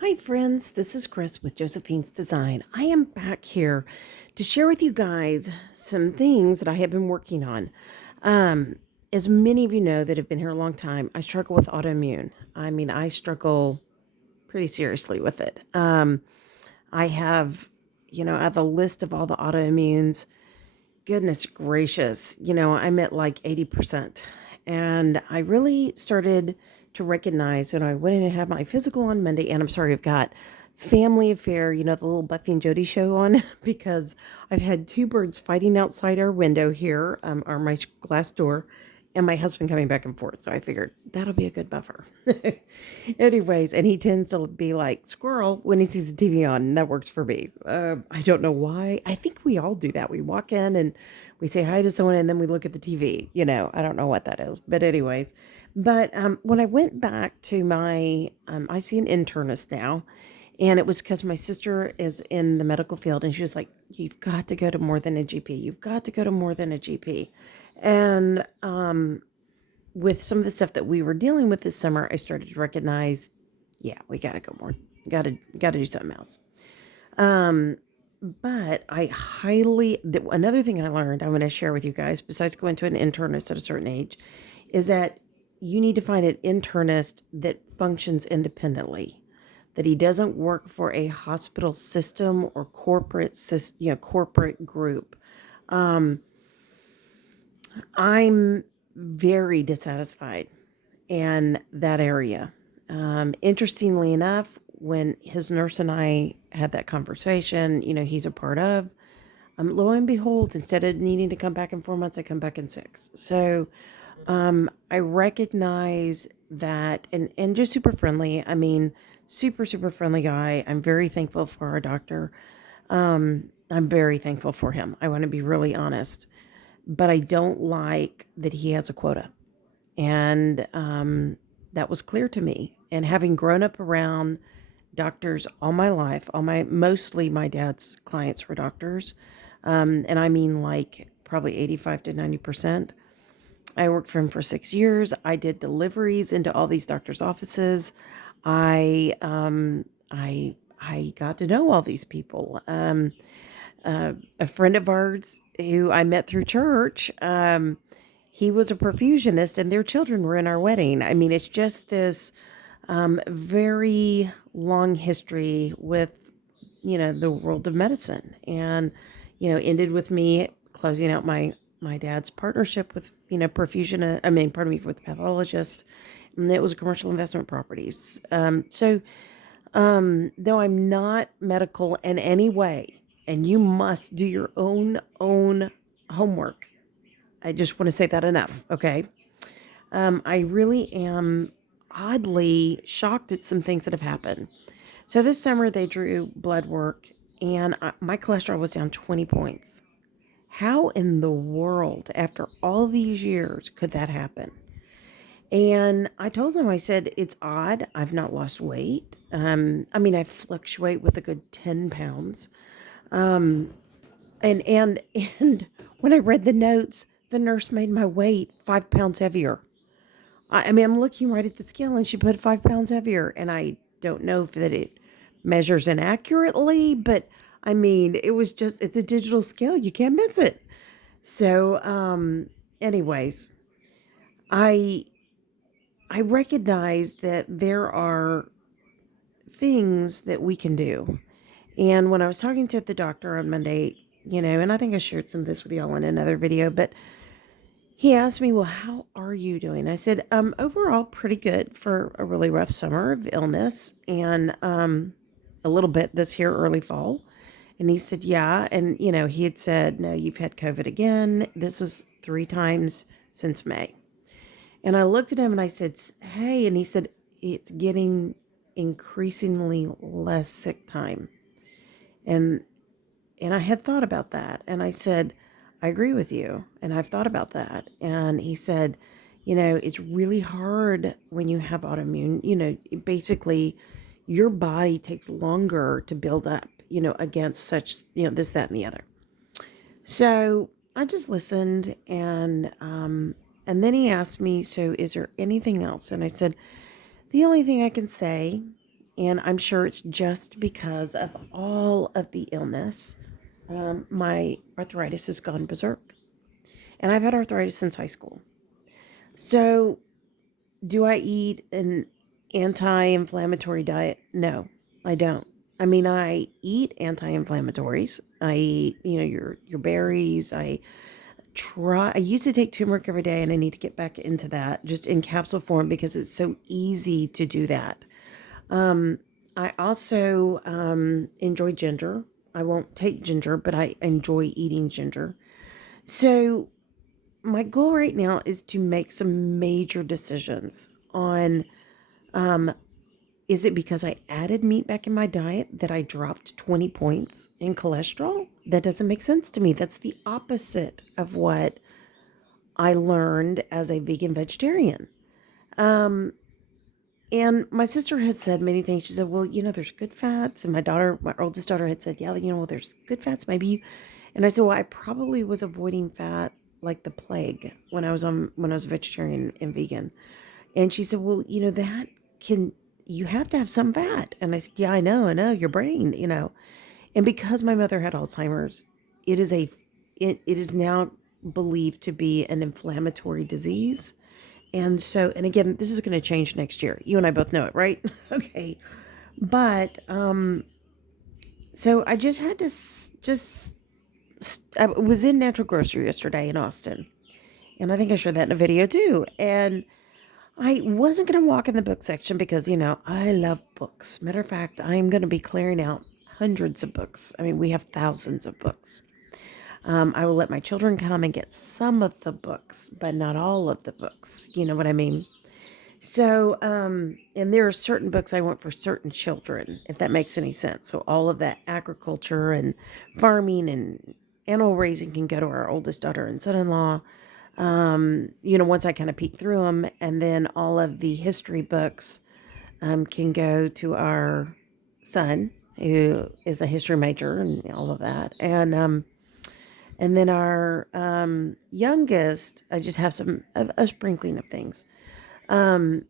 Hi, friends. This is Chris with Josephine's Design. I am back here to share with you guys some things that I have been working on. Um, as many of you know that have been here a long time, I struggle with autoimmune. I struggle pretty seriously with it. I have, I have a list of all the autoimmunes. Goodness gracious, I'm at like 80%. And I really started to recognize when I went in and had my physical on Monday, and I'm sorry, I've got Family Affair, the little Buffy and Jody show on, because I've had two birds fighting outside our window here, or my glass door, and my husband coming back and forth. So I figured that'll be a good buffer. Anyways, and he tends to be like squirrel when he sees the TV on, and that works for me. I don't know why. I think we all do that. We walk in and we say hi to someone, and then we look at the TV. I don't know what that is, but anyways. But when I went back to I see an internist now, and it was because my sister is in the medical field, and she was like, "You've got to go to more than a GP. You've got to go to more than a GP." And with some of the stuff that we were dealing with this summer, I started to recognize, yeah, we got to go more. Got to do something else. Um, but another thing I learned, I'm going to share with you guys, besides going to an internist at a certain age, is that you need to find an internist that functions independently, that he doesn't work for a hospital system or corporate group. Um, I'm very dissatisfied in that area. Interestingly enough, when his nurse and I had that conversation, he's a part of, lo and behold, instead of needing to come back in 4 months, I come back in 6. So I recognize that, and just super friendly. Super, super friendly guy. I'm very thankful for our doctor. I'm very thankful for him. I want to be really honest, but I don't like that he has a quota. And that was clear to me. And having grown up around doctors all my life, mostly my dad's clients were doctors. And I mean like probably 85 to 90%. I worked for him for 6 years. I did deliveries into all these doctors' offices. I got to know all these people. A friend of ours who I met through church, he was a perfusionist, and their children were in our wedding. It's just this very long history with, the world of medicine, and, ended with me closing out my dad's partnership with, perfusion. Pardon me, with pathologists, and it was commercial investment properties. Though I'm not medical in any way, and you must do your own homework. I just want to say that enough, okay? I really am oddly shocked at some things that have happened. So this summer they drew blood work, and my cholesterol was down 20 points. How in the world, after all these years, could that happen? And I told them, I said, it's odd. I've not lost weight. I fluctuate with a good 10 pounds. Um, and and when I read the notes, the nurse made my weight 5 pounds heavier. I'm looking right at the scale, and she put 5 pounds heavier, and I don't know if that it measures inaccurately, but it's a digital scale. You can't miss it. So, anyways, I I recognize that there are things that we can do. And when I was talking to the doctor on Monday, and I think I shared some of this with y'all in another video, but he asked me, well, how are you doing? I said, overall pretty good for a really rough summer of illness, and a little bit this here early fall. And he said, yeah. And, he had said, no, you've had COVID again. This is 3 times since May. And I looked at him and I said, hey, and he said, it's getting increasingly less sick time. And I had thought about that. And I said, I agree with you. And I've thought about that. And he said, it's really hard when you have autoimmune, basically your body takes longer to build up, against such, this, that, and the other. So I just listened, and then he asked me, so is there anything else? And I said, the only thing I can say and I'm sure it's just because of all of the illness. My arthritis has gone berserk. And I've had arthritis since high school. So, do I eat an anti-inflammatory diet? No, I don't. I mean, I eat anti-inflammatories. I eat, your berries. I used to take turmeric every day, and I need to get back into that just in capsule form because it's so easy to do that. Um, I also enjoy ginger. I won't take ginger, but I enjoy eating ginger. So my goal right now is to make some major decisions on um, is it because I added meat back in my diet that I dropped 20 points in cholesterol? That doesn't make sense to me. That's the opposite of what I learned as a vegan vegetarian. Um, and my sister had said many things. She said, well, there's good fats. And my oldest daughter had said, yeah, well, there's good fats. Maybe you. And I said, well, I probably was avoiding fat like the plague when I was vegetarian and vegan. And she said, well, that can, you have to have some fat. And I said, yeah, I know, your brain. And because my mother had Alzheimer's, it is it is now believed to be an inflammatory disease. And so, and again, this is going to change next year. You and I both know it, right? Okay. But, so I just had to I was in Natural Grocery yesterday in Austin. And I think I shared that in a video too. And I wasn't going to walk in the book section because, I love books. Matter of fact, I am going to be clearing out hundreds of books. I mean, we have thousands of books. I will let my children come and get some of the books, but not all of the books. You know what I mean? So, and there are certain books I want for certain children, if that makes any sense. So all of that agriculture and farming and animal raising can go to our oldest daughter and son-in-law. Once I kind of peek through them, and then all of the history books can go to our son, who is a history major and all of that. And then our youngest, I just have a sprinkling of things. Um,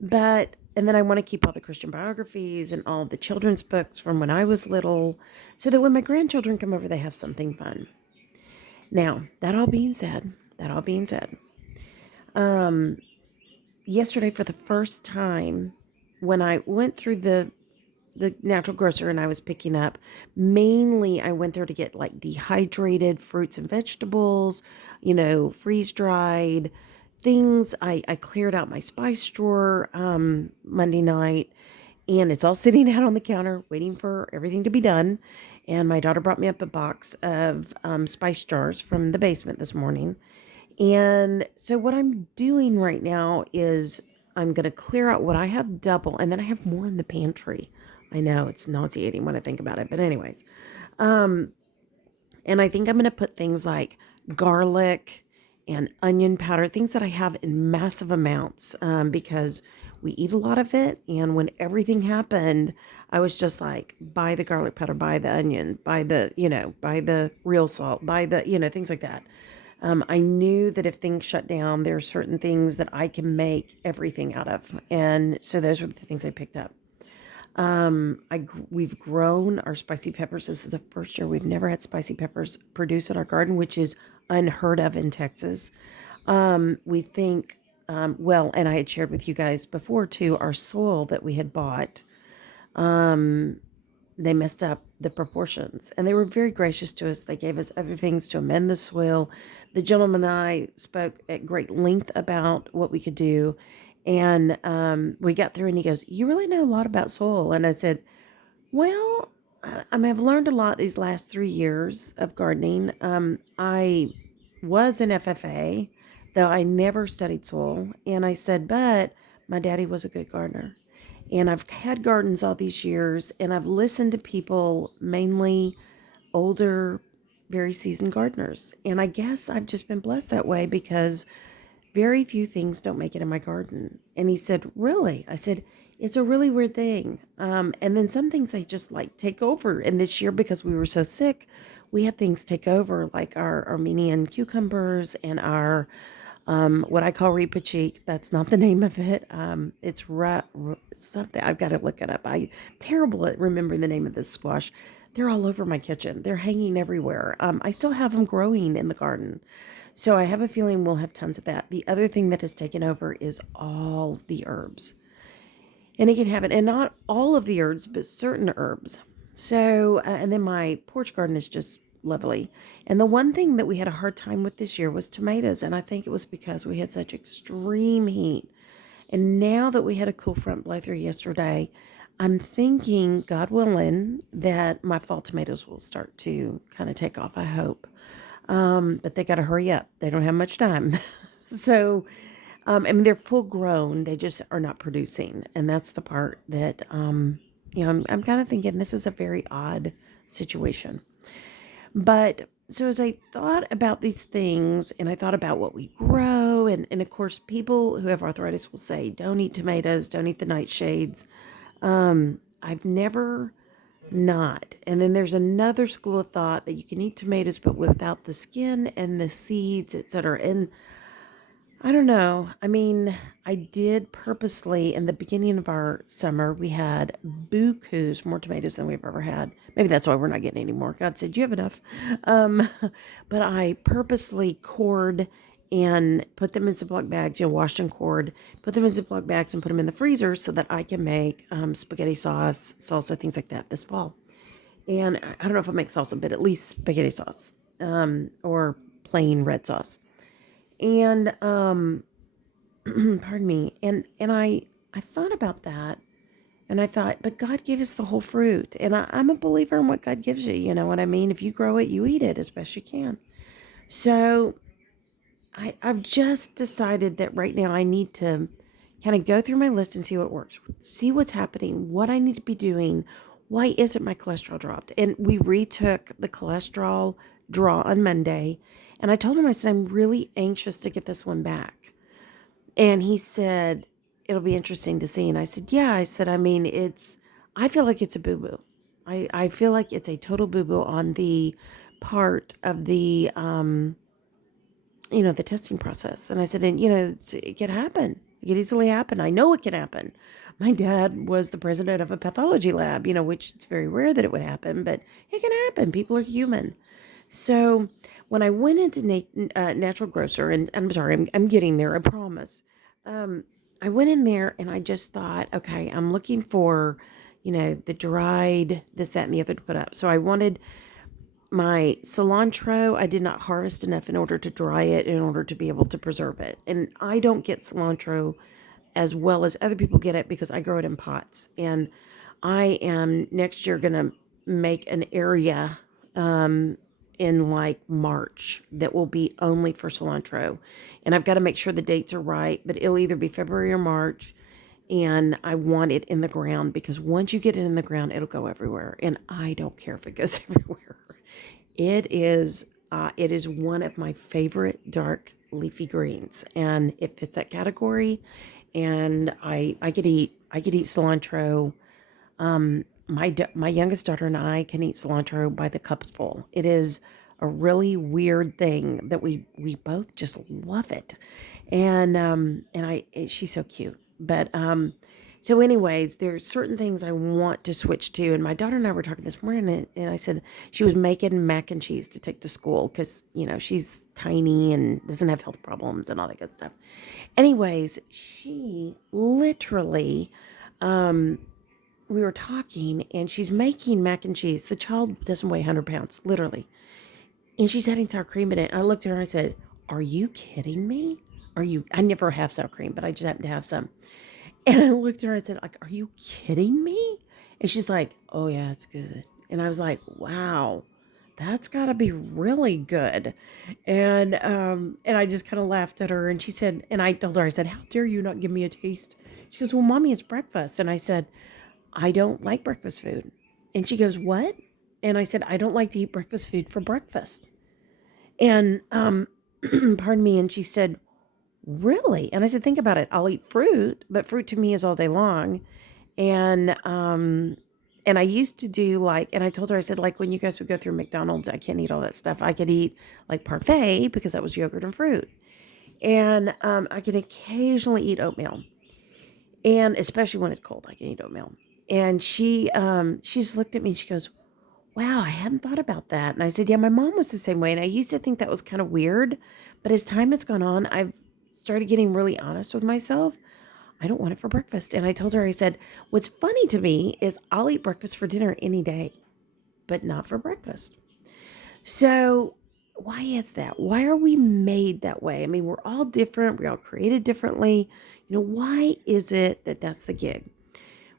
and then I want to keep all the Christian biographies and all of the children's books from when I was little, so that when my grandchildren come over, they have something fun. Now, that all being said, yesterday for the first time, when I went through the natural grocer and I was picking up, mainly I went there to get like dehydrated fruits and vegetables, freeze dried things. I cleared out my spice drawer Monday night, and it's all sitting out on the counter waiting for everything to be done. And my daughter brought me up a box of spice jars from the basement this morning. And so what I'm doing right now is I'm going to clear out what I have double, and then I have more in the pantry. I know it's nauseating when I think about it, but anyways. And I think I'm going to put things like garlic and onion powder, things that I have in massive amounts, because we eat a lot of it. And when everything happened, I was just like, buy the garlic powder, buy the onion, buy the real salt, buy the, things like that. I knew that if things shut down, there are certain things that I can make everything out of. And so those were the things I picked up. We've grown our spicy peppers. This is the first year we've never had spicy peppers produced in our garden, which is unheard of in Texas. We think, and I had shared with you guys before too, our soil that we had bought, they messed up the proportions, and they were very gracious to us. They gave us other things to amend the soil. The gentleman and I spoke at great length about what we could do. And we got through, and he goes, you really know a lot about soil. And I said, well, I've learned a lot these last 3 years of gardening. I was an FFA, though I never studied soil. And I said, but my daddy was a good gardener. And I've had gardens all these years, and I've listened to people, mainly older, very seasoned gardeners. And I guess I've just been blessed that way because very few things don't make it in my garden. And he said, really? I said, it's a really weird thing. And then some things they just like take over. And this year, because we were so sick, we had things take over, like our Armenian cucumbers and our What I call Reaper Cheek. That's not the name of it. It's something. I've got to look it up. I'm terrible at remembering the name of this squash. They're all over my kitchen. They're hanging everywhere. I still have them growing in the garden. So I have a feeling we'll have tons of that. The other thing that has taken over is all the herbs. And it can happen, and not all of the herbs, but certain herbs. So, and then my porch garden is just lovely. And the one thing that we had a hard time with this year was tomatoes. And I think it was because we had such extreme heat. And now that we had a cool front blow through yesterday, I'm thinking, God willing, that my fall tomatoes will start to kind of take off, I hope. But they got to hurry up. They don't have much time. So, I mean, they're full grown. They just are not producing. And that's the part that, I'm kind of thinking this is a very odd situation. But so as I thought about these things and I thought about what we grow, and of course, people who have arthritis will say, don't eat tomatoes, don't eat the nightshades. I've never not. And then there's another school of thought that you can eat tomatoes, but without the skin and the seeds, etc. And I don't know. I mean, I did purposely in the beginning of our summer, we had bukus more tomatoes than we've ever had. Maybe that's why we're not getting any more. God said, you have enough. Um, but I purposely cored and put them in Ziploc bags, washed and cored, put them in Ziploc bags and put them in the freezer so that I can make spaghetti sauce, salsa, things like that this fall. And I don't know if I'll make salsa, but at least spaghetti sauce or plain red sauce. And pardon me. And I thought about that, and I thought, but God gave us the whole fruit, and I'm a believer in what God gives you. You know what I mean? If you grow it, you eat it as best you can. So I've just decided that right now I need to kind of go through my list and see what works, see what's happening, what I need to be doing. Why isn't my cholesterol dropped? And we retook the cholesterol draw on Monday. And I told him, I said, I'm really anxious to get this one back. And he said, it'll be interesting to see. And I said, yeah. I said, I mean, I feel like it's a boo-boo. I feel like it's a total boo-boo on the part of the, the testing process. And I said, and, it could happen. It could easily happen. I know it can happen. My dad was the president of a pathology lab, which it's very rare that it would happen, but it can happen. People are human. So when I went into Natural Grocer, and I'm sorry, I'm getting there, I promise. I went in there and I just thought, okay, I'm looking for, the dried, this, that, and the other to put up. So I wanted my cilantro. I did not harvest enough in order to dry it, in order to be able to preserve it. And I don't get cilantro as well as other people get it because I grow it in pots. And I am next year going to make an area in like March that will be only for cilantro. And I've got to make sure the dates are right, but it'll either be February or March. And I want it in the ground because once you get it in the ground, it'll go everywhere. And I don't care if it goes everywhere. It is one of my favorite dark leafy greens, and it fits that category. And I could eat cilantro. My youngest daughter and I can eat cilantro by the cups full. It is a really weird thing that we both just love it. And she's so cute. But so anyways, there's certain things I want to switch to. And my daughter and I were talking this morning, and I said she was making mac and cheese to take to school because, she's tiny and doesn't have health problems and all that good stuff. Anyways, she literally, we were talking, and she's making mac and cheese. The child doesn't weigh 100 pounds, literally. And she's adding sour cream in it. And I looked at her and I said, are you kidding me? I never have sour cream, but I just happen to have some. And I looked at her and I said, like, are you kidding me? And she's like, oh yeah, it's good. And I was like, wow, that's gotta be really good. And I just kind of laughed at her, and she said, and I told her, I said, how dare you not give me a taste? She goes, well, Mommy, it's breakfast. And I said, I don't like breakfast food. And she goes, what? And I said, I don't like to eat breakfast food for breakfast. And, pardon me. And she said, really? And I said, think about it. I'll eat fruit, but fruit to me is all day long. And I used to do and I told her, I said, like when you guys would go through McDonald's, I can't eat all that stuff. I could eat like parfait because that was yogurt and fruit. And I can occasionally eat oatmeal, and especially when it's cold, I can eat oatmeal. And she's looked at me and she goes, "Wow, I hadn't thought about that." And I said, "Yeah, my mom was the same way." And I used to think that was kind of weird, but as time has gone on, I've started getting really honest with myself. I don't want it for breakfast. And I told her, I said, "What's funny to me is I'll eat breakfast for dinner any day, but not for breakfast." So, why is that? Why are we made that way? I mean, we're all different. We're all created differently. Why is it that that's the gig?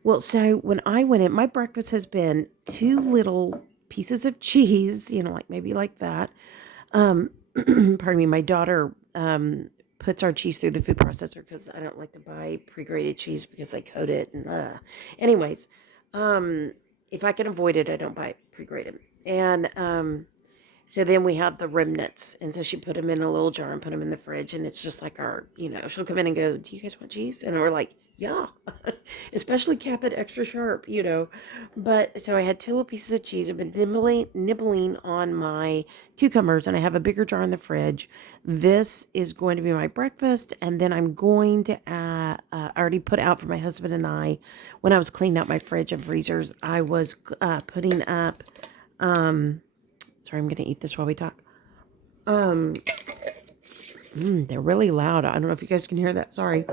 Well, so when I went in, my breakfast has been two little pieces of cheese, like maybe like that. Um, pardon me, my daughter puts our cheese through the food processor because I don't like to buy pre-grated cheese because they coat it. And anyways, um, if I can avoid it, I don't buy it pre-grated. And so then we have the remnants. And so she put them in a little jar and put them in the fridge. And it's just like she'll come in and go, "Do you guys want cheese?" And we're like, "Yeah," especially cap it extra sharp. But so I had two little pieces of cheese. I've been nibbling on my cucumbers, and I have a bigger jar in the fridge. This is going to be my breakfast. And then I'm going to, I already put out for my husband and I, when I was cleaning out my fridge and freezers, I was putting up, sorry, I'm going to eat this while we talk. They're really loud. I don't know if you guys can hear that. Sorry.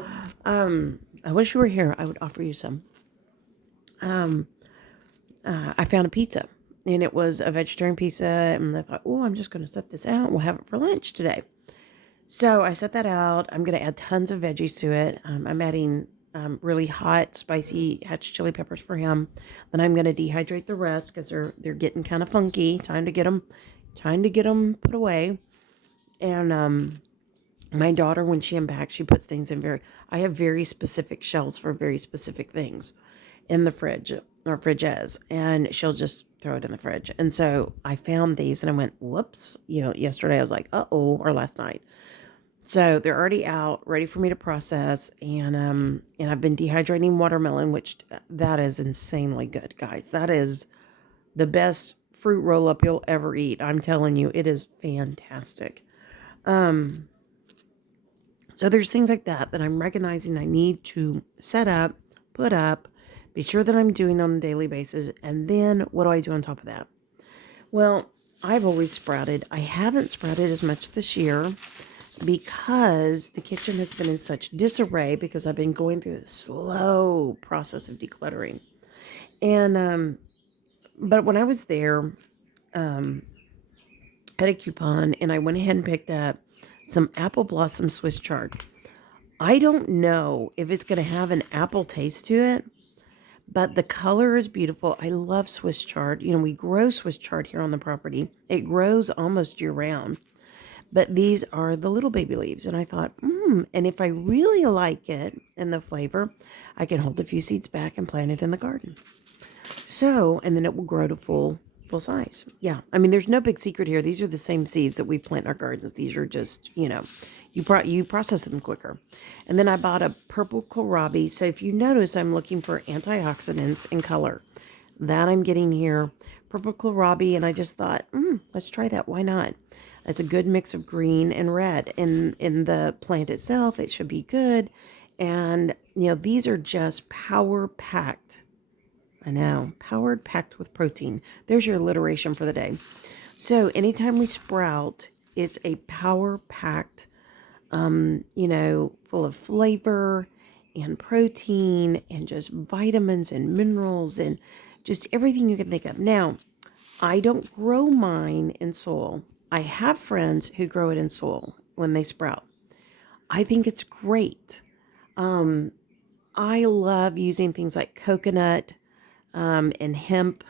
I wish you were here. I would offer you some. I found a pizza, and it was a vegetarian pizza. And I thought, oh, I'm just going to set this out. We'll have it for lunch today. So I set that out. I'm going to add tons of veggies to it. I'm adding really hot, spicy hatch chili peppers for him. Then I'm going to dehydrate the rest because they're getting kind of funky. Time to get them put away. And my daughter, when she unpacks, she puts things in I have very specific shelves for very specific things in the fridge or fridges, and she'll just throw it in the fridge. And so I found these and I went, whoops, yesterday I was like, uh-oh, or last night. So they're already out, ready for me to process. And I've been dehydrating watermelon, which that is insanely good, guys. That is the best fruit roll up you'll ever eat. I'm telling you, it is fantastic. So there's things like that I'm recognizing I need to set up, put up, be sure that I'm doing on a daily basis. And then what do I do on top of that? Well, I've always sprouted. I haven't sprouted as much this year because the kitchen has been in such disarray because I've been going through this slow process of decluttering. And, but when I was there, I had a coupon and I went ahead and picked up some apple blossom Swiss chard. I don't know if it's going to have an apple taste to it, but the color is beautiful. I love Swiss chard. We grow Swiss chard here on the property. It grows almost year round, but these are the little baby leaves. And I thought, and if I really like it and the flavor, I can hold a few seeds back and plant it in the garden. So, and then it will grow to full size. Yeah. I mean, there's no big secret here. These are the same seeds that we plant in our gardens. These are just, you process them quicker. And then I bought a purple kohlrabi. So if you notice, I'm looking for antioxidants and color. That I'm getting here. Purple kohlrabi. And I just thought, let's try that. Why not? It's a good mix of green and red. And in the plant itself, it should be good. And, these are just power packed. I know, packed with protein. There's your alliteration for the day. So anytime we sprout, it's a power-packed, full of flavor and protein and just vitamins and minerals and just everything you can think of. Now, I don't grow mine in soil. I have friends who grow it in soil when they sprout. I think it's great. I love using things like coconut, and hemp.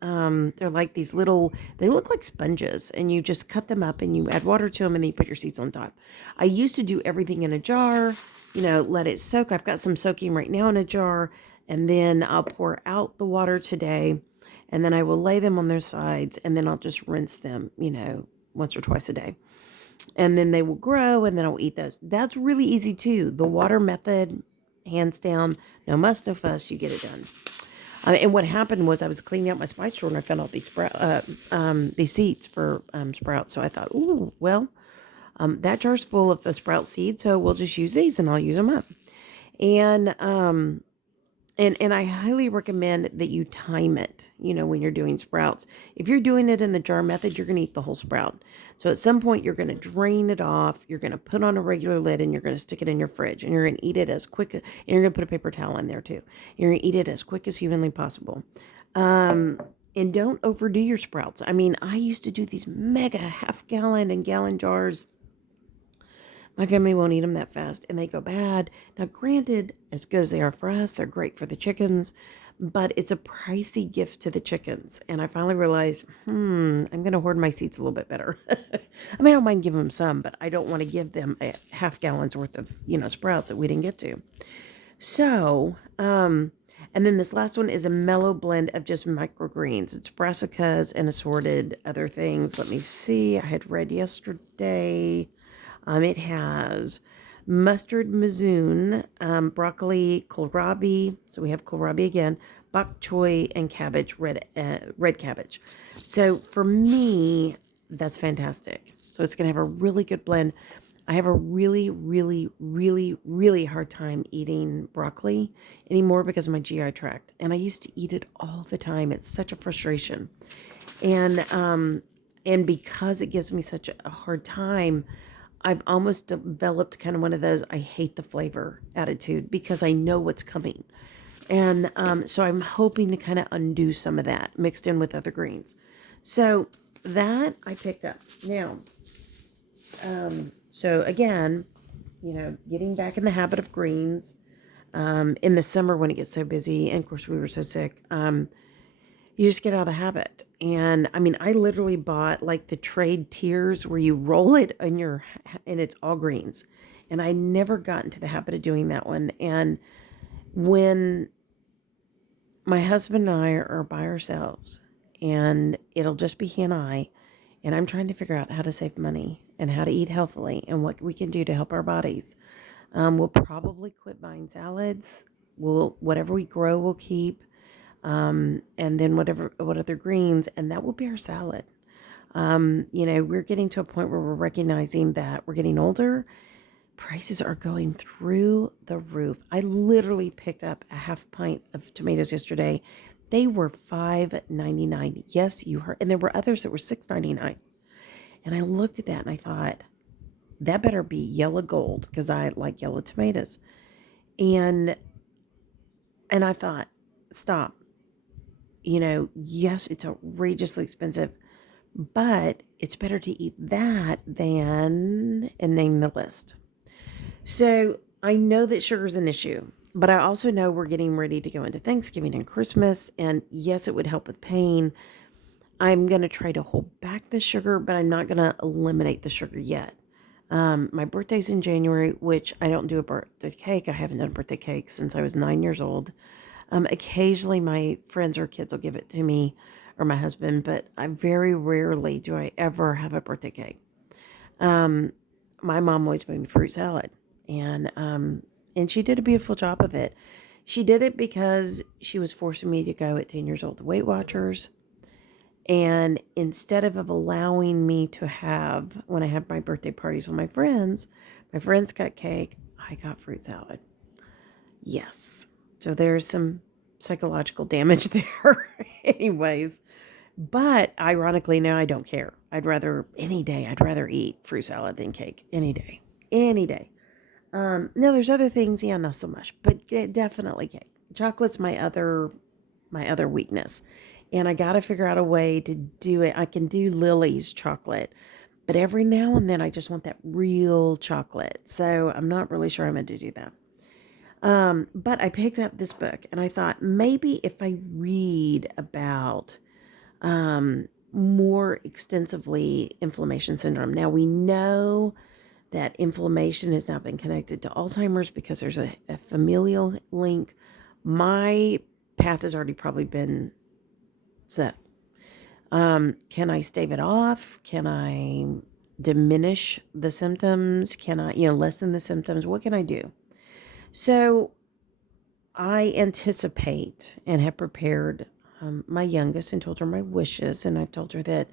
They're like these they look like sponges, and you just cut them up and you add water to them and then you put your seeds on top. I used to do everything in a jar, let it soak. I've got some soaking right now in a jar, and then I'll pour out the water today, and then I will lay them on their sides, and then I'll just rinse them, once or twice a day. And then they will grow, and then I'll eat those. That's really easy too. The water method, hands down, no muss, no fuss, you get it done. And what happened was I was cleaning out my spice drawer and I found all these seeds for sprouts. So I thought, ooh, well, That jar's full of the sprout seeds, so we'll just use these and I'll use them up. And and I highly recommend that you time it, when you're doing sprouts. If you're doing it in the jar method, you're going to eat the whole sprout. So at some point, you're going to drain it off. You're going to put on a regular lid and you're going to stick it in your fridge. And you're going to eat it as quick. And you're going to put a paper towel in there too. You're going to eat it as quick as humanly possible. And don't overdo your sprouts. I mean, I used to do these mega half-gallon and gallon jars. My family won't eat them that fast, and they go bad. Now, granted, as good as they are for us, they're great for the chickens, but it's a pricey gift to the chickens. And I finally realized, I'm going to hoard my seeds a little bit better. I mean, I don't mind giving them some, but I don't want to give them a half gallon's worth of, sprouts that we didn't get to. So, and then this last one is a mellow blend of just microgreens. It's brassicas and assorted other things. Let me see. I had read yesterday. It has mustard mazoon, broccoli, kohlrabi. So we have kohlrabi again, bok choy, and cabbage, red cabbage. So for me, that's fantastic. So it's going to have a really good blend. I have a really, really, really, really hard time eating broccoli anymore because of my GI tract. And I used to eat it all the time. It's such a frustration. And because it gives me such a hard time, I've almost developed kind of one of those I hate the flavor attitude because I know what's coming. And so I'm hoping to kind of undo some of that mixed in with other greens. So that I picked up. Now, so again, getting back in the habit of greens in the summer when it gets so busy. And of course, we were so sick. You just get out of the habit. And I mean, I literally bought like the trade tiers where you roll it and it's all greens. And I never got into the habit of doing that one. And when my husband and I are by ourselves and it'll just be he and I'm trying to figure out how to save money and how to eat healthily and what we can do to help our bodies. We'll probably quit buying salads. Whatever we grow, we'll keep. And then what other greens, and that will be our salad. We're getting to a point where we're recognizing that we're getting older. Prices are going through the roof. I literally picked up a half pint of tomatoes yesterday. They were $5.99. Yes, you heard. And there were others that were $6.99. And I looked at that and I thought, that better be yellow gold because I like yellow tomatoes. And I thought, stop. Yes, it's outrageously expensive, but it's better to eat that than, and name the list. So I know that sugar is an issue, but I also know we're getting ready to go into Thanksgiving and Christmas. And yes, it would help with pain. I'm going to try to hold back the sugar, but I'm not going to eliminate the sugar yet. My birthday's in January, which I don't do a birthday cake. I haven't done a birthday cake since I was 9 years old. Occasionally my friends or kids will give it to me or my husband, but I very rarely do I ever have a birthday cake. My mom always made me fruit salad and she did a beautiful job of it. She did it because she was forcing me to go at 10 years old to Weight Watchers. And instead of allowing me to have, when I had my birthday parties with my friends got cake, I got fruit salad. Yes. So there's some psychological damage there anyways. But ironically, now I don't care. I'd rather eat fruit salad than cake. Any day. Now there's other things, not so much, but definitely cake. Chocolate's my other weakness. And I got to figure out a way to do it. I can do Lily's chocolate, but every now and then I just want that real chocolate. So I'm not really sure I'm going to do that. But I picked up this book and I thought maybe if I read about more extensively inflammation syndrome. Now we know that inflammation has now been connected to Alzheimer's because there's a familial link. My path has already probably been set. Can I stave it off? Can I diminish the symptoms? Can I, lessen the symptoms? What can I do? So I anticipate and have prepared my youngest and told her my wishes. And I've told her that,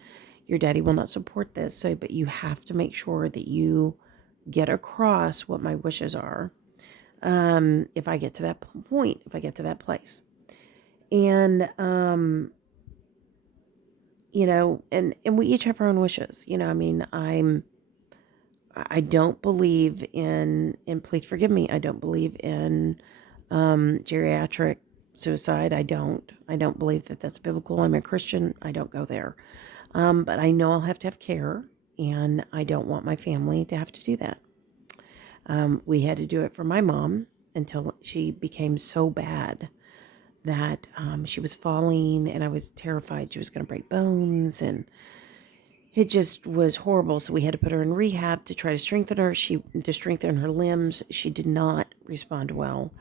your daddy will not support this. So, but you have to make sure that you get across what my wishes are. If I get to that point, if I get to that place. And, and we each have our own wishes. I mean, I don't believe and please forgive me, I don't believe in geriatric suicide. I don't believe that that's biblical. I'm a Christian. I don't go there. But I know I'll have to have care, and I don't want my family to have to do that. We had to do it for my mom until she became so bad that she was falling, and I was terrified she was going to break bones, and it just was horrible. So we had to put her in rehab to try to strengthen her. To strengthen her limbs. She did not respond well.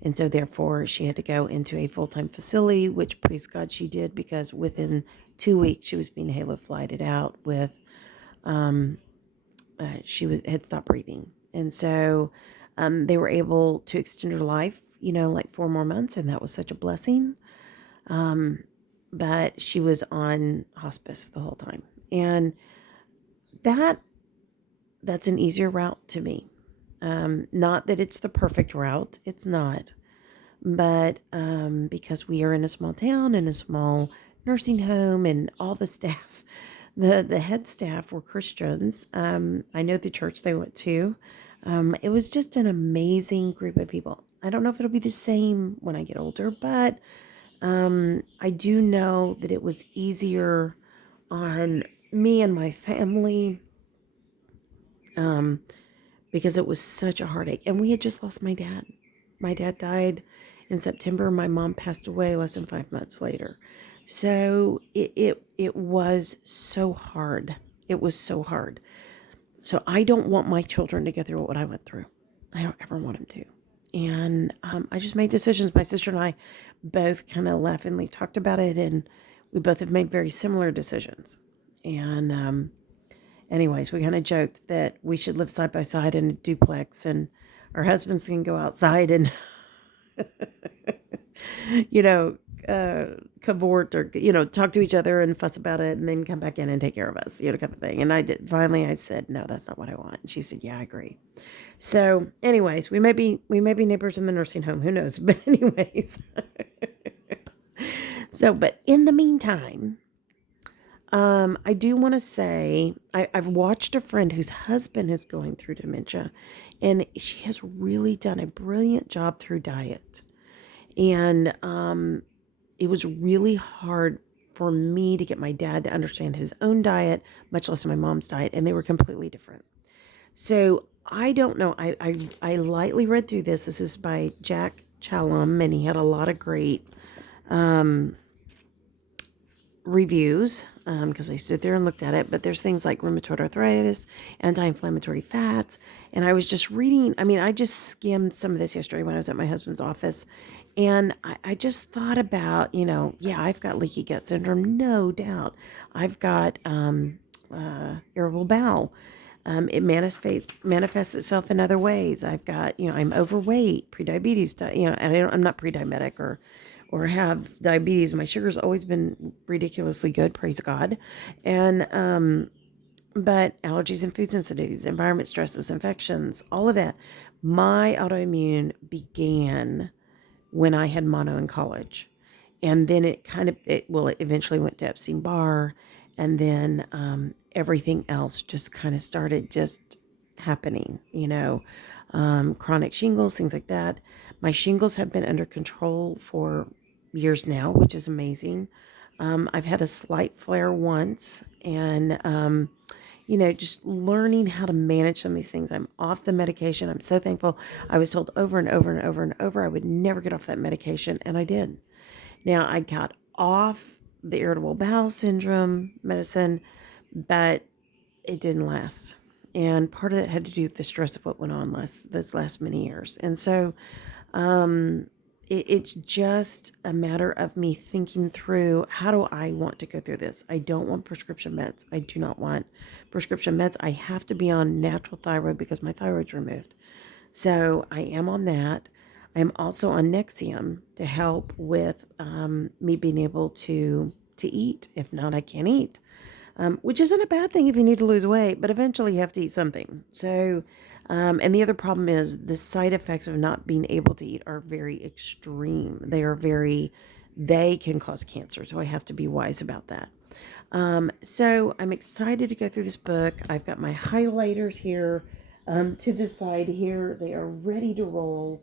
And so therefore she had to go into a full-time facility, which praise God she did, because within 2 weeks she was being halo flighted out with, she had stopped breathing. And so they were able to extend her life, like 4 more months. And that was such a blessing. But she was on hospice the whole time. And that's an easier route to me. Not that it's the perfect route. It's not. But because we are in a small town, in a small nursing home, and all the staff, the head staff were Christians. I know the church they went to. It was just an amazing group of people. I don't know if it'll be the same when I get older, but I do know that it was easier on me and my family because it was such a heartache. And we had just lost my dad. My dad died in September. My mom passed away less than 5 months later. So it was so hard. It was so hard. So I don't want my children to go through what I went through. I don't ever want them to. And I just made decisions. My sister and I both kind of laughingly talked about it, and we both have made very similar decisions. And anyways, we kind of joked that we should live side by side in a duplex, and our husbands can go outside and, cavort or, talk to each other and fuss about it, and then come back in and take care of us, kind of thing. And I said, no, that's not what I want. And she said, yeah, I agree. So anyways, we may be neighbors in the nursing home. Who knows? But anyways, but in the meantime, I do want to say I've watched a friend whose husband is going through dementia, and she has really done a brilliant job through diet. And it was really hard for me to get my dad to understand his own diet, much less my mom's diet, and they were completely different. So I don't know. I lightly read through this. This is by Jack Chalum, and he had a lot of great reviews because I stood there and looked at it. But there's things like rheumatoid arthritis, anti-inflammatory fats, and I was just reading. I mean, I just skimmed some of this yesterday when I was at my husband's office, and I just thought about, I've got leaky gut syndrome, no doubt. I've got irritable bowel. It manifests itself in other ways. I've got, I'm overweight, prediabetes, and I'm not pre-diabetic or have diabetes. My sugar's always been ridiculously good, praise God. And, but allergies and food sensitivities, environment stresses, infections, all of that. My autoimmune began when I had mono in college. And then it eventually went to Epstein-Barr. And then everything else just kind of started just happening, chronic shingles, things like that. My shingles have been under control for years now, which is amazing. I've had a slight flare once, and, just learning how to manage some of these things. I'm off the medication. I'm so thankful. I was told over and over and over and over I would never get off that medication, and I did. Now, I got off the irritable bowel syndrome medicine, but it didn't last. And part of that had to do with the stress of what went on this last many years. And so it's just a matter of me thinking through, how do I want to go through this? I don't want prescription meds. I do not want prescription meds. I have to be on natural thyroid because my thyroid's removed. So I am on that. I'm also on Nexium to help with me being able to eat. If not, I can't eat. which isn't a bad thing if you need to lose weight, but eventually you have to eat something. So, and the other problem is the side effects of not being able to eat are very extreme. They can cause cancer. So I have to be wise about that. So I'm excited to go through this book. I've got my highlighters here to the side here. They are ready to roll,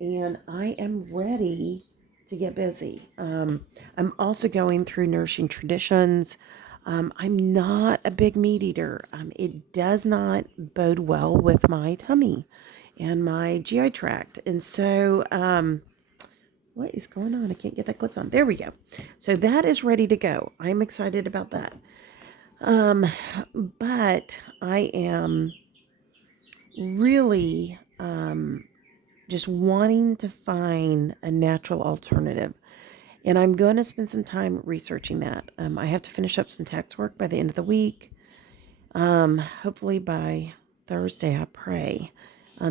and I am ready to get busy. I'm also going through Nourishing Traditions. I'm not a big meat eater. It does not bode well with my tummy and my GI tract. And so, what is going on? I can't get that clicked on. There we go. So that is ready to go. I'm excited about that. But I am really just wanting to find a natural alternative. And I'm going to spend some time researching that. I have to finish up some tax work by the end of the week. Hopefully by Thursday, I pray.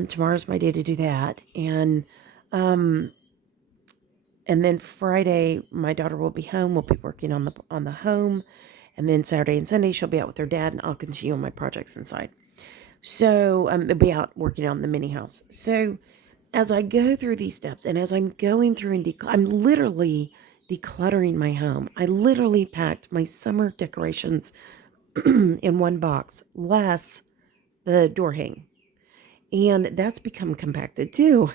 Tomorrow's my day to do that. And then Friday, my daughter will be home. We'll be working on the home. And then Saturday and Sunday, she'll be out with her dad, and I'll continue on my projects inside. So they'll be out working on the mini house. So as I go through these steps, and as I'm going through and I'm literally decluttering my home. I literally packed my summer decorations in one box, less the door hang. And that's become compacted too.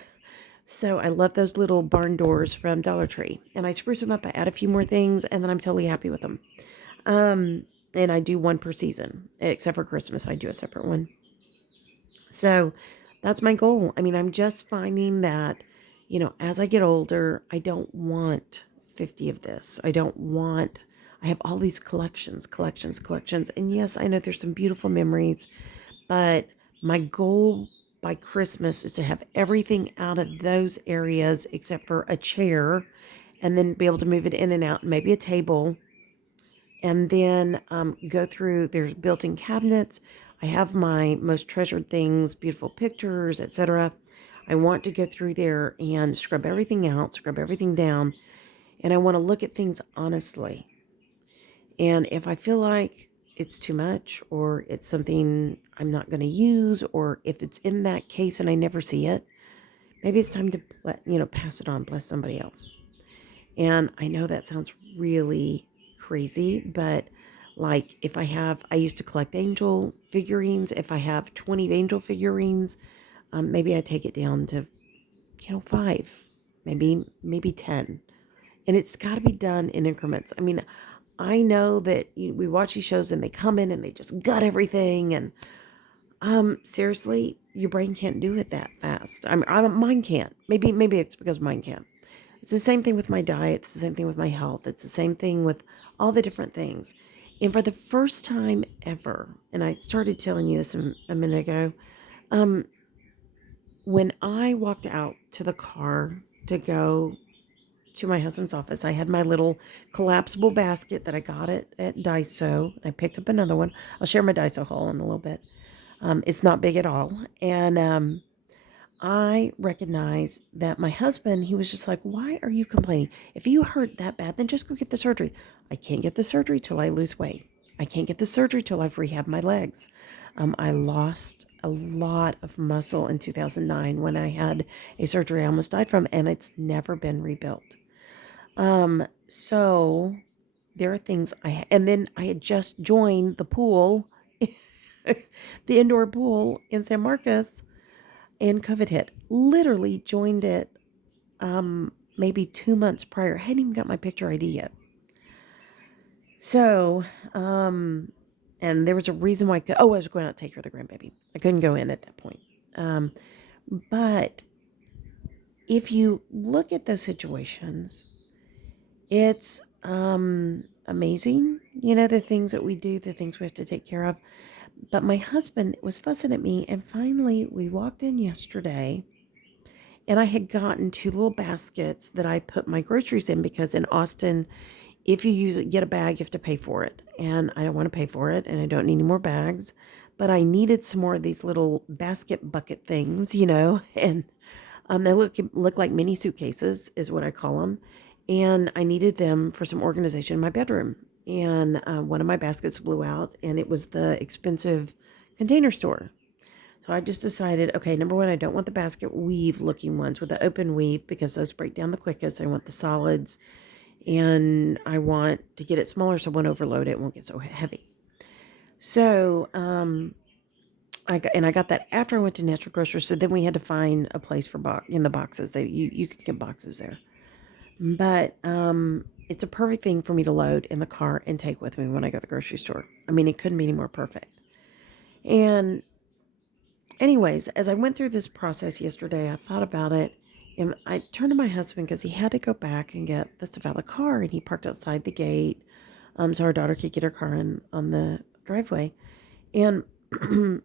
So I love those little barn doors from Dollar Tree. And I spruce them up, I add a few more things, and then I'm totally happy with them. And I do one per season, except for Christmas, I do a separate one. So that's my goal. I mean, I'm just finding that, as I get older, I don't want 50 of this. I have all these collections. And yes, I know there's some beautiful memories, but my goal by Christmas is to have everything out of those areas except for a chair, and then be able to move it in and out, maybe a table, and then go through. There's built-in cabinets. I have my most treasured things, beautiful pictures, etc. I want to go through there and scrub everything out, scrub everything down, and I want to look at things honestly. And if I feel like it's too much, or it's something I'm not going to use, or if it's in that case and I never see it, maybe it's time to pass it on, bless somebody else. And I know that sounds really crazy, but like I used to collect angel figurines. If I have 20 angel figurines, maybe I take it down to 5, maybe 10. And it's got to be done in increments. I mean, I know that we watch these shows and they come in and they just gut everything, and seriously, your brain can't do it that fast. Mine can't. Maybe it's because mine can't. It's the same thing with my diet. It's the same thing with my health. It's the same thing with all the different things. And for the first time ever, and I started telling you this a minute ago, when I walked out to the car to go to my husband's office, I had my little collapsible basket that I got at Daiso. I picked up another one. I'll share my Daiso haul in a little bit. It's not big at all. And I recognized that my husband, he was just like, why are you complaining? If you hurt that bad, then just go get the surgery. I can't get the surgery till I lose weight. I can't get the surgery till I've rehabbed my legs. I lost a lot of muscle in 2009 when I had a surgery I almost died from, and it's never been rebuilt. So there are things and then I had just joined the pool, the indoor pool in San Marcos, and COVID hit. Literally joined it maybe 2 months prior. I hadn't even got my picture ID yet. So, and there was a reason why I was going out to take care of the grandbaby. I couldn't go in at that point. But if you look at those situations, it's amazing, the things that we do, the things we have to take care of. But my husband was fussing at me, and finally we walked in yesterday, and I had gotten 2 little baskets that I put my groceries in, because in Austin, if you get a bag, you have to pay for it. And I don't want to pay for it, and I don't need any more bags. But I needed some more of these little basket bucket things, and they look like mini suitcases is what I call them. And I needed them for some organization in my bedroom. and one of my baskets blew out, and it was the expensive container store. So I just decided, okay, number one, I don't want the basket weave looking ones with the open weave because those break down the quickest. I want the solids, and I want to get it smaller so it won't overload it, won't get so heavy. So I got that after I went to Natural Grocers. So then we had to find a place for in the boxes. You can get boxes there, but it's a perfect thing for me to load in the car and take with me when I go to the grocery store. I mean, it couldn't be any more perfect. And anyways, as I went through this process yesterday, I thought about it, and I turned to my husband because he had to go back and get the stuff out of the car, and he parked outside the gate, so our daughter could get her car on the driveway. And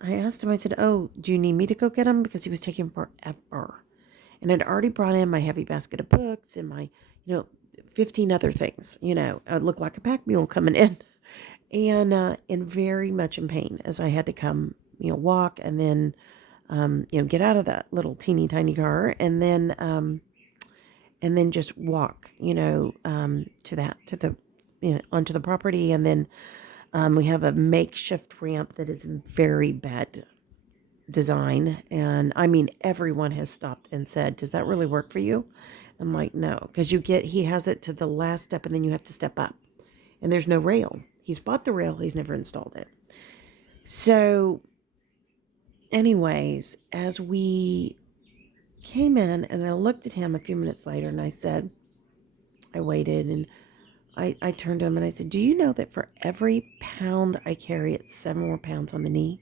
I asked him, I said, "Oh, do you need me to go get him?" Because he was taking forever. And I'd already brought in my heavy basket of books and my, 15 other things. I looked like a pack mule coming in. And very much in pain as I had to come, walk and then, get out of that little teeny tiny car and then just walk, to the, onto the property. And then we have a makeshift ramp that is very bad design. And I mean, everyone has stopped and said, "Does that really work for you?" I'm like, "No," because he has it to the last step and then you have to step up. And there's no rail. He's bought the rail, he's never installed it. So, anyways, as we came in and I looked at him a few minutes later and I waited and I turned to him and I said, "Do you know that for every pound I carry, it's 7 more pounds on the knee?"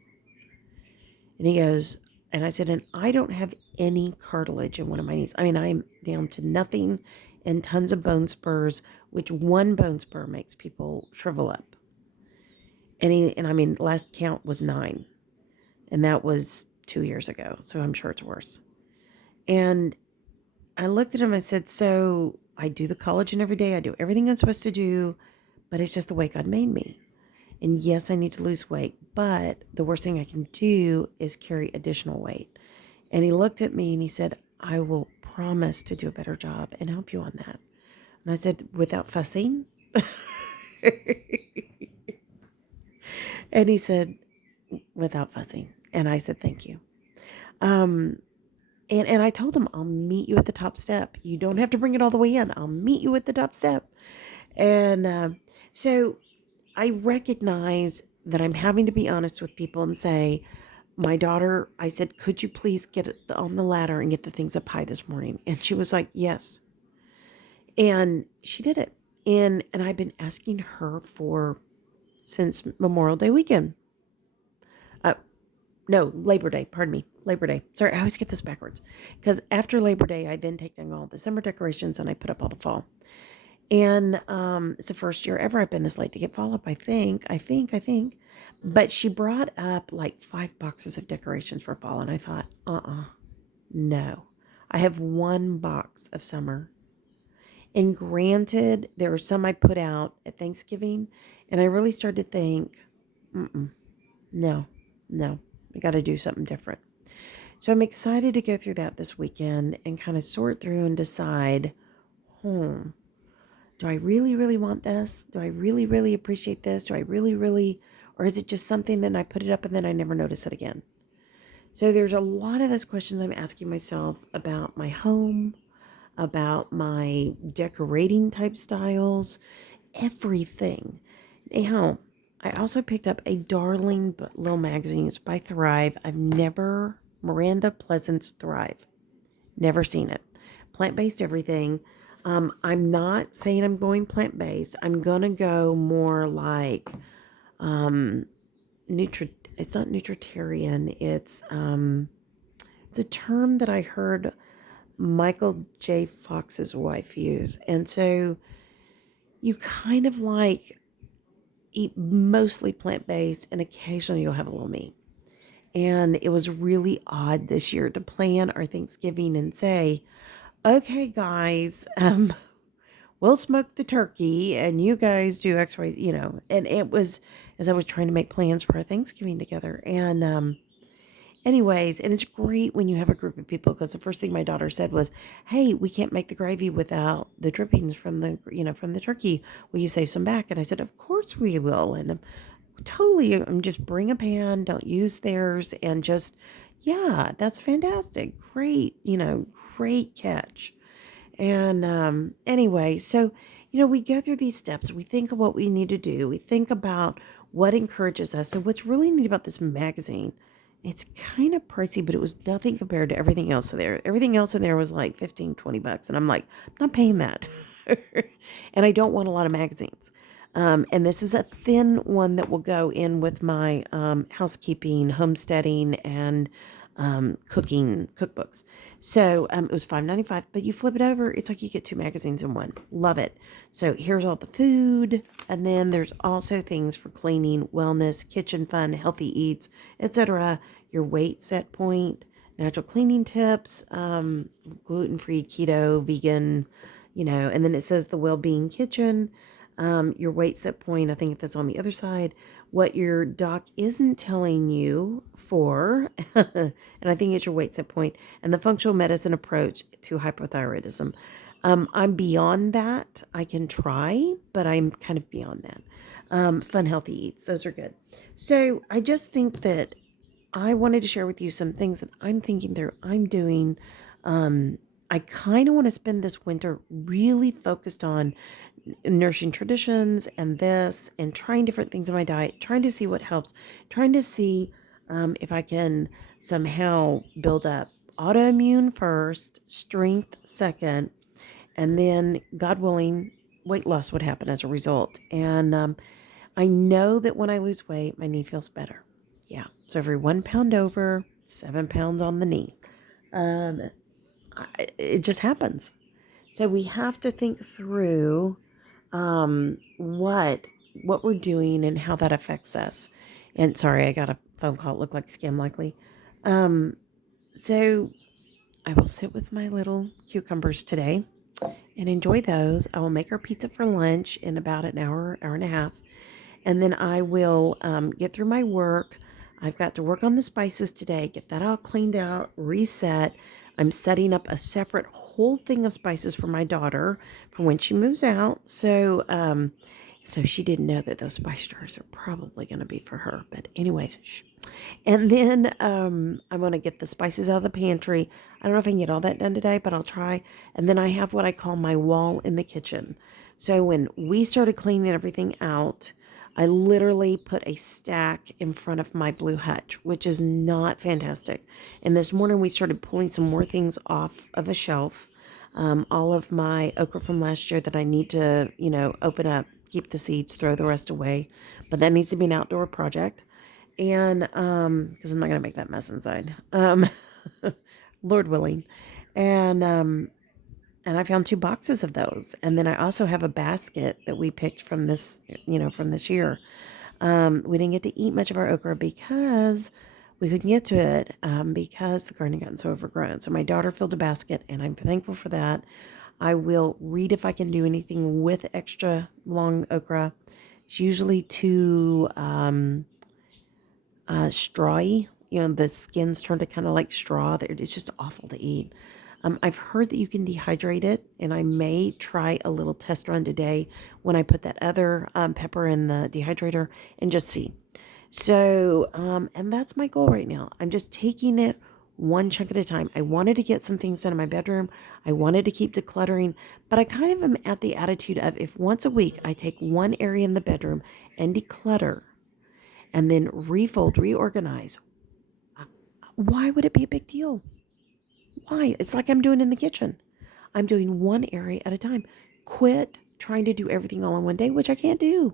And he goes, and I said, "And I don't have any cartilage in one of my knees. I mean, I'm down to nothing and tons of bone spurs, which one bone spur makes people shrivel up." And I mean, last count was 9. And that was 2 years ago. So I'm sure it's worse. And I looked at him, I said, "So I do the collagen every day. I do everything I'm supposed to do, but it's just the way God made me. And yes, I need to lose weight, but the worst thing I can do is carry additional weight." And he looked at me and he said, "I will promise to do a better job and help you on that." And I said, "Without fussing?" And he said, "Without fussing." And I said, "Thank you." And I told him, "I'll meet you at the top step. You don't have to bring it all the way in. I'll meet you at the top step." And so I recognize that I'm having to be honest with people and say, my daughter, I said, "Could you please get on the ladder and get the things up high this morning?" And she was like, "Yes." And she did it. And I've been asking her since Memorial Day weekend. No, Labor Day, pardon me. Labor Day. Sorry, I always get this backwards. Because after Labor Day, I then take down all the summer decorations and I put up all the fall. And it's the first year ever I've been this late to get fall up, I think. But she brought up like 5 boxes of decorations for fall. And I thought, no. I have 1 box of summer. And granted, there were some I put out at Thanksgiving. And I really started to think, no. We got to do something different. So I'm excited to go through that this weekend and kind of sort through and decide, do I really, really want this? Do I really, really appreciate this? Do I really, really, or is it just something that I put it up and then I never notice it again? So there's a lot of those questions I'm asking myself about my home, about my decorating type styles, everything. Now, I also picked up a darling little magazine. It's by Thrive. Miranda Pleasant's Thrive. Never seen it. Plant-based everything. I'm not saying I'm going plant-based. I'm going to go more like it's not nutritarian. It's a term that I heard Michael J. Fox's wife use. And so you kind of like eat mostly plant-based and occasionally you'll have a little meat. And it was really odd this year to plan our Thanksgiving and say, "Okay, guys, we'll smoke the turkey and you guys do X, Y, And it was as I was trying to make plans for our Thanksgiving together. And Anyways, and it's great when you have a group of people, because the first thing my daughter said was, "Hey, we can't make the gravy without the drippings from the, from the turkey. Will you save some back?" And I said, "Of course we will." And totally, just bring a pan, don't use theirs, and just, yeah, that's fantastic. Great, great catch. And anyway, so, we go through these steps. We think of what we need to do. We think about what encourages us. So, what's really neat about this magazine, it's kind of pricey, but it was nothing compared to everything else in there. Everything else in there was like 15, $20. And I'm like, I'm not paying that. And I don't want a lot of magazines. And this is a thin one that will go in with my housekeeping, homesteading, and cooking cookbooks. So it was $5.95, but you flip it over, it's like you get 2 magazines in one. Love it. So here's all the food, and then there's also things for cleaning, wellness, kitchen fun, healthy eats, etc. Your weight set point, natural cleaning tips, gluten-free, keto, vegan, and then it says the well-being kitchen. Your weight set point, I think that's on the other side, what your doc isn't telling you for, and I think it's your weight set point, and the functional medicine approach to hypothyroidism. I'm beyond that. I can try, but I'm kind of beyond that. Fun, healthy eats, those are good. So I just think that I wanted to share with you some things that I'm thinking through, I'm doing. I kind of want to spend this winter really focused on nourishing traditions and this, and trying different things in my diet, trying to see what helps, trying to see if I can somehow build up autoimmune first, strength second, and then, God willing, weight loss would happen as a result. And I know that when I lose weight, my knee feels better. Yeah. So every 1 pound over, 7 pounds on the knee. It just happens. So we have to think through what we're doing and how that affects us. And sorry, I got a phone call. It looked like scam likely. So I will sit with my little cucumbers today and enjoy those. I will make our pizza for lunch in about an hour, hour and a half. And then I will get through my work. I've got to work on the spices today, get that all cleaned out, reset. I'm setting up a separate whole thing of spices for my daughter for when she moves out. So she didn't know that those spice jars are probably going to be for her. But anyways, shh. And then I'm going to get the spices out of the pantry. I don't know if I can get all that done today, but I'll try. And then I have what I call my wall in the kitchen. So when we started cleaning everything out, I literally put a stack in front of my blue hutch, which is not fantastic. And this morning we started pulling some more things off of a shelf. All of my okra from last year that I need to, open up, keep the seeds, throw the rest away. But that needs to be an outdoor project. And because I'm not going to make that mess inside. Lord willing. And I found 2 boxes of those. And then I also have a basket that we picked from this, from this year. We didn't get to eat much of our okra because we couldn't get to it because the garden had gotten so overgrown. So my daughter filled a basket, and I'm thankful for that. I will read if I can do anything with extra long okra. It's usually too strawy. The skins turn to kind of like straw. It's just awful to eat. I've heard that you can dehydrate it, and I may try a little test run today when I put that other pepper in the dehydrator and just see. So, and that's my goal right now. I'm just taking it one chunk at a time. I wanted to get some things done in my bedroom. I wanted to keep decluttering, but I kind of am at the attitude of, if once a week I take one area in the bedroom and declutter and then refold, reorganize, why would it be a big deal? Why? It's like I'm doing in the kitchen. I'm doing one area at a time. Quit trying to do everything all in one day, which I can't do.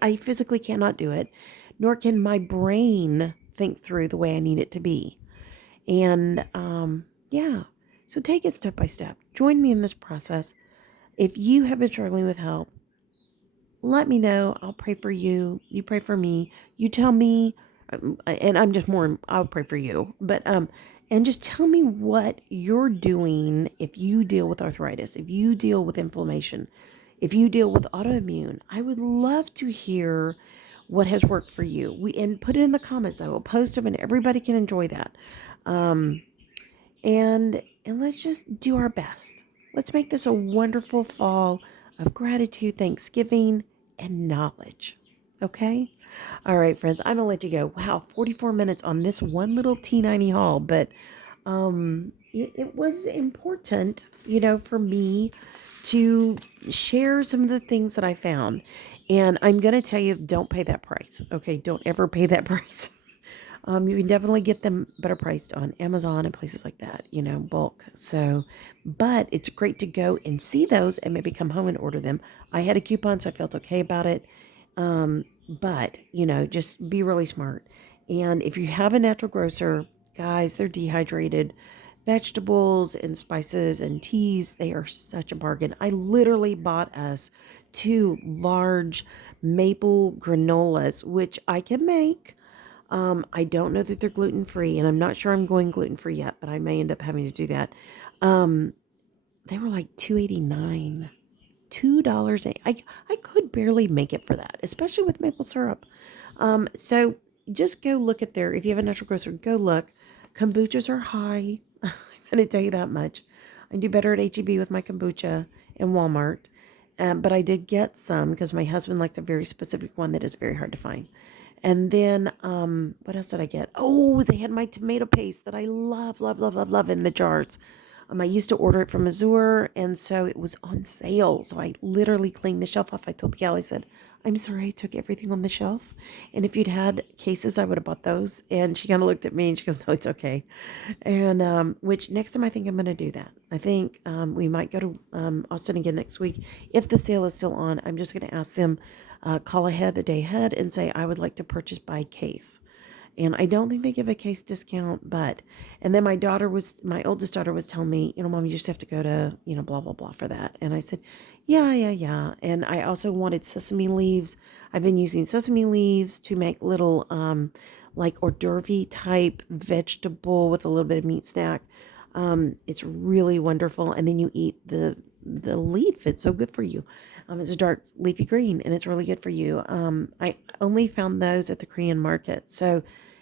I physically cannot do it, nor can my brain think through the way I need it to be. And yeah, so take it step by step. Join me in this process. If you have been struggling with help, let me know. I'll pray for you. You pray for me. You tell me, and I'll pray for you. But and just tell me what you're doing if you deal with arthritis, if you deal with inflammation, if you deal with autoimmune. I would love to hear what has worked for you. And put it in the comments. I will post them and everybody can enjoy that. Um, and let's just do our best. Let's make this a wonderful fall of gratitude, Thanksgiving, and knowledge. Okay? All right, friends, I'm going to let you go. Wow, 44 minutes on this one little T90 haul, but it was important, for me to share some of the things that I found. And I'm going to tell you, don't pay that price. Okay, don't ever pay that price. You can definitely get them better priced on Amazon and places like that, bulk. So, but it's great to go and see those and maybe come home and order them. I had a coupon, so I felt okay about it. But, just be really smart. And if you have a natural grocer, guys, they're dehydrated vegetables and spices and teas. They are such a bargain. I literally bought us 2 large maple granolas, which I can make. I don't know that they're gluten-free, and I'm not sure I'm going gluten-free yet, but I may end up having to do that. Um, they were like $2.89. $2. I could barely make it for that, especially with maple syrup. So just go look at if you have a natural grocer, go look. Kombuchas are high. I'm going to tell you that much. I do better at H-E-B with my kombucha in Walmart. But I did get some because my husband likes a very specific one that is very hard to find. And then, what else did I get? Oh, they had my tomato paste that I love, love, love, love, love in the jars. I used to order it from Azure, and so it was on sale. So I literally cleaned the shelf off. I told the gal, I said, I'm sorry, I took everything on the shelf. And if you'd had cases, I would have bought those. And she kind of looked at me and she goes, no, it's okay. And which next time I think I'm going to do that. I think we might go to Austin again next week. If the sale is still on, I'm just going to ask them, call ahead a day ahead and say, I would like to purchase by case. And I don't think they give a case discount, and then my oldest daughter was telling me, Mom, you just have to go to, blah, blah, blah for that. And I said, yeah, yeah, yeah. And I also wanted sesame leaves. I've been using sesame leaves to make little, like hors d'oeuvre type vegetable with a little bit of meat snack. It's really wonderful. And then you eat the leaf. It's so good for you. It's a dark leafy green and it's really good for you. I only found those at the Korean market.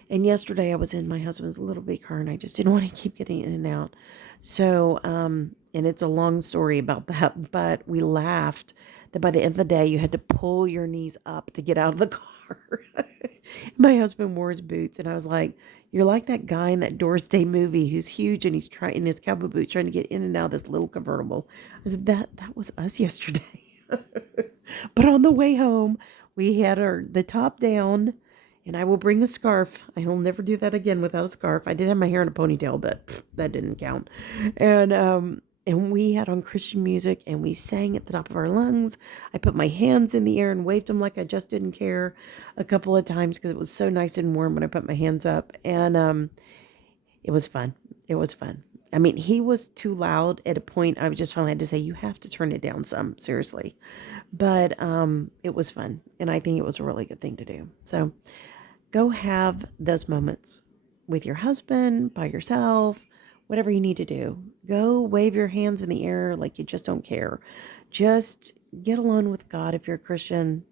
And yesterday I was in my husband's little big car and I just didn't want to keep getting in and out. So, and it's a long story about that, but we laughed that by the end of the day, you had to pull your knees up to get out of the car. My husband wore his boots and I was like, you're like that guy in that Doris Day movie who's huge and he's trying in his cowboy boots trying to get in and out of this little convertible. I said, that was us yesterday. But on the way home, we had the top down, and I will bring a scarf. I will never do that again without a scarf. I did have my hair in a ponytail, but that didn't count. And we had on Christian music, and we sang at the top of our lungs. I put my hands in the air and waved them like I just didn't care a couple of times because it was so nice and warm when I put my hands up. And it was fun. It was fun. I mean, he was too loud at a point. I just finally had to say, you have to turn it down some, seriously. But it was fun. And I think it was a really good thing to do. So go have those moments with your husband, by yourself, whatever you need to do. Go wave your hands in the air like you just don't care. Just get alone with God if you're a Christian.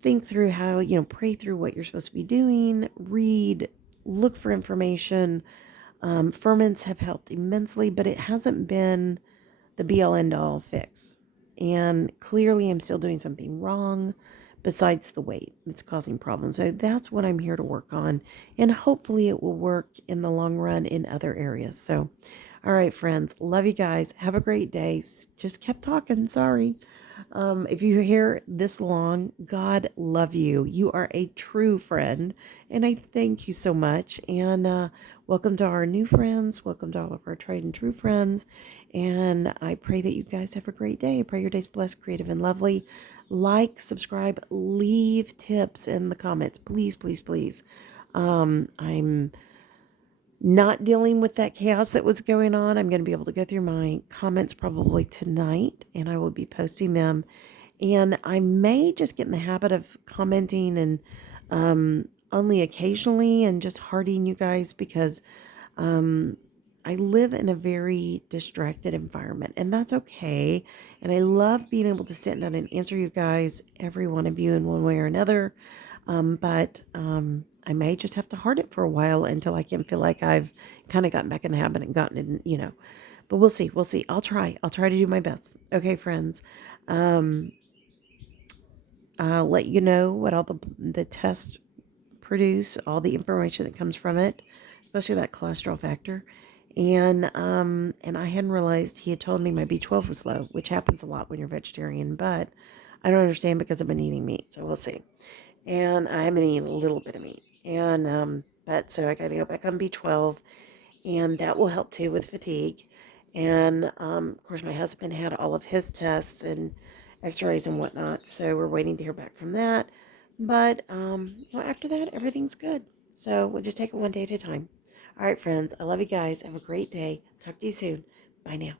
Think through how, pray through what you're supposed to be doing. Read, look for information. Ferments have helped immensely, but it hasn't been the be-all end-all fix. And clearly I'm still doing something wrong besides the weight that's causing problems. So that's what I'm here to work on. And hopefully it will work in the long run in other areas. So, all right, friends, love you guys. Have a great day. Just kept talking. Sorry. If you're here this long, God love you. You are a true friend, and I thank you so much. And welcome to our new friends. Welcome to all of our tried and true friends. And I pray that you guys have a great day. I pray your day's blessed, creative, and lovely. Like, subscribe, leave tips in the comments. Please, please, please. I'm not dealing with that chaos that was going on. I'm going to be able to go through my comments probably tonight, and I will be posting them. And I may just get in the habit of commenting and only occasionally and just hearting you guys because I live in a very distracted environment, and that's okay. And I love being able to sit down and answer you guys, every one of you, in one way or another. But I may just have to heart it for a while until I can feel like I've kind of gotten back in the habit and gotten in, But we'll see. We'll see. I'll try. I'll try to do my best. Okay, friends. Um, I'll let you know what all the tests produce, all the information that comes from it, especially that cholesterol factor. And I hadn't realized he had told me my B12 was low, which happens a lot when you're vegetarian, but I don't understand because I've been eating meat, so we'll see. And I have been eating a little bit of meat. But so I got to go back on B12, and that will help too with fatigue. And of course, my husband had all of his tests and x-rays and whatnot, so we're waiting to hear back from that. But after that, everything's good. So we'll just take it one day at a time. All right, friends, I love you guys. Have a great day. Talk to you soon. Bye now.